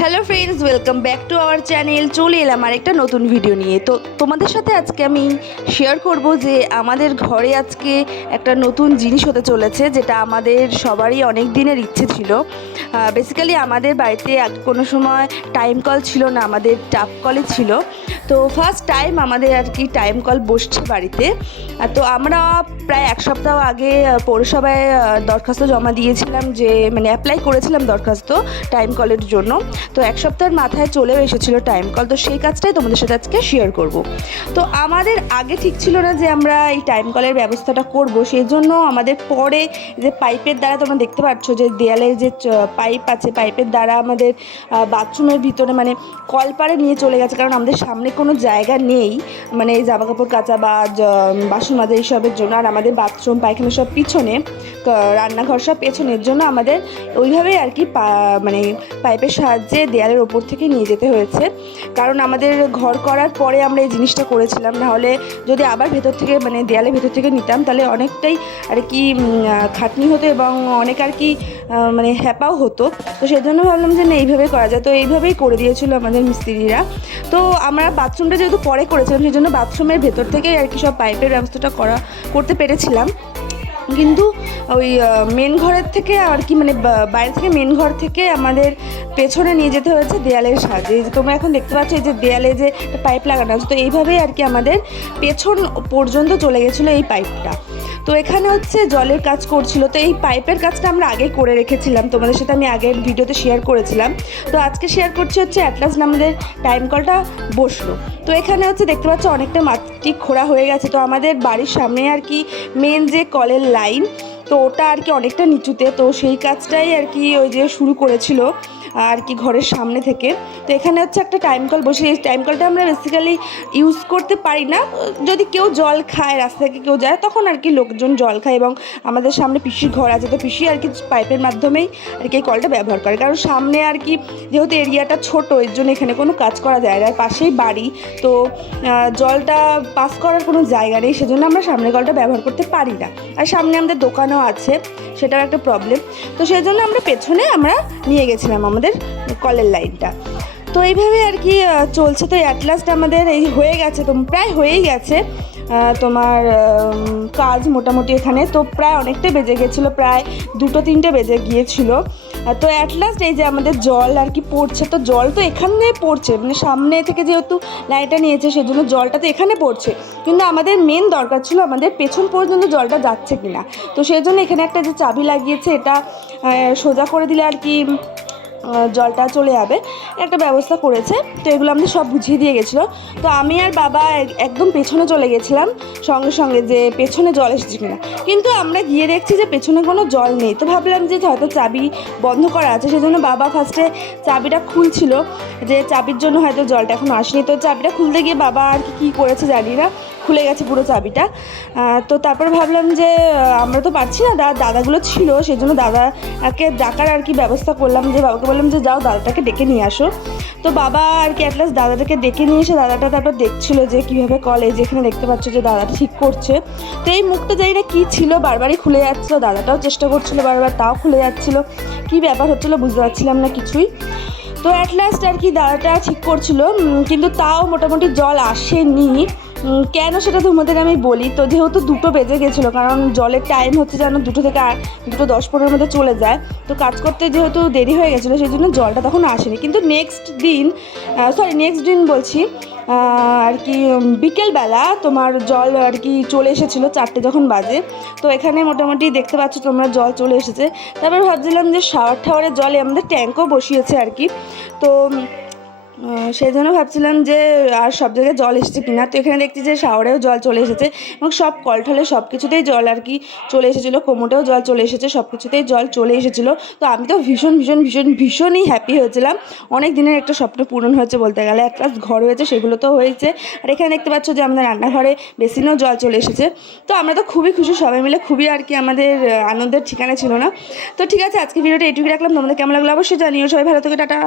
Hello friends, welcome back to our channel. চলে এলাম আরেকটা নতুন ভিডিও নিয়ে। তো তোমাদের সাথে আজকে আমি শেয়ার করব যে আমাদের ঘরে আজকে একটা নতুন জিনিস হতে চলেছে, যেটা আমাদের সবারই অনেক দিনের ইচ্ছে ছিল। বেসিক্যালি আমাদের বাড়িতে কোনো সময় টাইম কল ছিল না, আমাদের টাপ কলই ছিল। তো ফার্স্ট টাইম আমাদের আর কি টাইম কল বসছে বাড়িতে। তো আমরা প্রায় এক সপ্তাহ আগে পৌরসভায় দরখাস্ত জমা দিয়েছিলাম, যে মানে অ্যাপ্লাই করেছিলাম দরখাস্ত টাইম কলের জন্য। তো এক সপ্তাহের মাথায় চলেও এসেছিলো টাইম কল। তো সেই কাজটাই তোমাদের সাথে আজকে শেয়ার করব। তো আমাদের আগে ঠিক ছিল না যে আমরা এই টাইম কলের ব্যবস্থাটা করব, সেই জন্য আমাদের পরে যে পাইপের দ্বারা তোমরা দেখতে পাচ্ছ যে দেয়ালের যে পাইপ আছে, পাইপের দ্বারা আমাদের বাথরুমের ভিতরে মানে কলপারে নিয়ে চলে গেছে। কারণ আমাদের সামনে কোনো জায়গা নেই, মানে জামা কাপড় কাচা বা বাসন মাজা এইসবের জন্য। আর আমাদের বাথরুম পায়খানা সব পিছনে, রান্নাঘর সব পেছনের জন্য আমাদের ওইভাবেই আর কি মানে পাইপের সাহায্যে দেয়ালের ওপর থেকে নিয়ে যেতে হয়েছে। কারণ আমাদের ঘর করার পরে আমরা এই জিনিসটা করেছিলাম, নাহলে যদি আবার ভেতর থেকে মানে দেয়ালের ভেতর থেকে নিতাম তাহলে অনেকটাই আর কি খাটনি হতো এবং অনেক আর কি মানে হ্যাপাও হতো। তো সেই জন্য ভাবলাম যে না, এইভাবে করা যায়। তো এইভাবেই করে দিয়েছিল আমাদের মিস্ত্রিরা। তো আমরা বাথরুমটা যেহেতু পরে করেছিলাম, সেই জন্য বাথরুমের ভেতর থেকেই আর কি সব পাইপের ব্যবস্থাটা করতে পেরেছিলাম। কিন্তু ওই মেন ঘরের থেকে আর কি মানে বাইরে থেকে মেন ঘর থেকে আমাদের পেছনে নিয়ে যেতে হয়েছে দেয়ালের সাহায্যে। এই যে তোমরা এখন দেখতে পাচ্ছ, এই যে দেয়ালে যে পাইপ লাগানো আছে, তো এইভাবেই আর কি আমাদের পেছন পর্যন্ত চলে গেছিলো এই পাইপটা। তো এখানে হচ্ছে জলের কাজ করছিল। তো এই পাইপের কাজটা আমরা আগে করে রেখেছিলাম, তোমাদের সাথে আমি আগের ভিডিওতে শেয়ার করেছিলাম। তো আজকে শেয়ার করছি হচ্ছে অ্যাটলাস্ট আমাদের টাইম কলটা বসলো। তো এখানে হচ্ছে দেখতে পাচ্ছ অনেকটা মাটি খোঁড়া হয়ে গেছে। তো আমাদের বাড়ির সামনে আর কি মেন যে কলের লাইন, তো ওটা আর কি অনেকটা নিচুতে। তো সেই কাজটাই আর কি ওই যে শুরু করেছিল আর কি ঘরের সামনে থেকে। তো এখানে হচ্ছে একটা টাইম কল বসে। এই টাইম কলটা আমরা বেসিক্যালি ইউজ করতে পারি না, যদি কেউ জল খায়, রাস্তা থেকে কেউ যায় তখন আর কি লোকজন জল খায়। এবং আমাদের সামনে পিসির ঘর আছে, তো পিসি আর কি পাইপের মাধ্যমেই আর কি এই কলটা ব্যবহার করে। কারণ সামনে আর কি যেহেতু এরিয়াটা ছোটো, এর জন্য এখানে কোনো কাজ করা যায় না, আর পাশেই বাড়ি। তো জলটা পাস করার কোনো জায়গা নেই, সেজন্য আমরা সামনের কলটা ব্যবহার করতে পারি না। আর সামনে আমাদের দোকানও আছে, সেটাও একটা প্রবলেম। তো সেই জন্য আমরা পেছনে নিয়ে গেছিলাম আমাদের কলের লাইনটা। তো এইভাবে আর কি চলছে। তো অ্যাটলাস্ট আমাদের এই হয়ে গেছে, তো প্রায় হয়েই গেছে তোমার কাজ মোটামুটি এখানে। তো প্রায় অনেকটাই বেজে গেছিলো, প্রায় 2-3টে বেজে গিয়েছিলো। তো অ্যাটলাস্ট এই যে আমাদের জল আর কি পড়ছে। তো জল তো এখানে পড়ছে, মানে সামনে থেকে যেহেতু লাইনটা নিয়েছে সেজন্য জলটা তো এখানে পড়ছে। কিন্তু আমাদের মেন দরকার ছিল আমাদের পেছন পর্যন্ত জলটা যাচ্ছে কিনা। তো সেই জন্য এখানে একটা যে চাবি লাগিয়েছে, এটা সোজা করে দিলে আর কি জলটা চলে যাবে, একটা ব্যবস্থা করেছে। তো এগুলো আমাদের সব বুঝিয়ে দিয়ে গেছিলো। তো আমি আর বাবা একদম পেছনে চলে গেছিলাম সঙ্গে সঙ্গে, যে পেছনে জল এসেছে কিনা। কিন্তু আমরা গিয়ে দেখছি যে পেছনে কোনো জল নেই। তো ভাবলাম যে হয়তো চাবি বন্ধ করা আছে, সেজন্য বাবা ফার্স্টে চাবিটা খুলছিল, যে চাবির জন্য হয়তো জলটা এখন আসেনি। তো চাবিটা খুলতে গিয়ে বাবা আর কি করেছে জানি না, খুলে গেছে পুরো চাবিটা। তো তারপর ভাবলাম যে আমরা তো পারছি না, দাদাগুলো ছিল, সেই জন্য দাদাকে ডাকার আর কি ব্যবস্থা করলাম, যে বাবাকে বললাম যে যাও দাদাটাকে ডেকে নিয়ে আসো। তো বাবা আর কি অ্যাটলাস্ট দাদাটাকে ডেকে নিয়ে এসে দাদাটা তারপর দেখছিল যে কীভাবে কলে, যেখানে দেখতে পাচ্ছ যে দাদাটা ঠিক করছে। তো এই মুখটা জানি না কী ছিল, বারবারই খুলে যাচ্ছিলো, দাদাটাও চেষ্টা করছিলো বারবার, তাও খুলে যাচ্ছিলো। কী ব্যাপার হচ্ছিলো বুঝতে পারছিলাম না কিছুই। তো অ্যাটলাস্ট আর কি দাদাটা ঠিক করছিল, কিন্তু তাও মোটামুটি জল আসেনি। কেন সেটা তোমাদের আমি বলি। তো যেহেতু 2টো বেজে গেছিলো, কারণ জলের টাইম হচ্ছে যেন 2টো থেকে 2:10-15 মধ্যে চলে যায়। তো কাজ করতে যেহেতু দেরি হয়ে গেছিলো, সেই জন্য জলটা তখন আসেনি। কিন্তু নেক্সট দিন বলছি আর কি বিকেলবেলা তোমার জল আর কি চলে এসেছিলো 4টে যখন বাজে। তো এখানে মোটামুটি দেখতে পাচ্ছ তোমরা জল চলে এসেছে। তারপর ভাবছিলাম যে শাওয়ারের জলে আমাদের ট্যাঙ্কও বসিয়েছে আর কি। তো সেই জন্য ভাবছিলাম যে আর সব জায়গায় জল এসেছে কিনা। তো এখানে দেখছি যে শাওয়ারেও জল চলে এসেছে, এবং সব কলঠলে সব কিছুতেই জল আর কি চলে এসেছিলো, কোমোটেও জল চলে এসেছে, সব কিছুতেই জল চলে এসেছিলো। তো আমি তো ভীষণই হ্যাপি হয়েছিলাম। অনেক দিনের একটা স্বপ্ন পূরণ হয়েছে বলতে গেলে। একটা ঘর হয়েছে, সেগুলো তো হয়েছে। আর এখানে দেখতে পাচ্ছ যে আমাদের রান্নাঘরে বেসিনেও জল চলে এসেছে। তো আমরা তো খুবই খুশি, সবাই মিলে খুবই আর কি আমাদের আনন্দের ঠিকানা ছিল না। তো ঠিক আছে, আজকে ভিডিওটা এইটুকুই রাখলাম। তোমাদের কেমন লাগলো অবশ্যই জানিও। সবাই ভালো থেকে টাটা।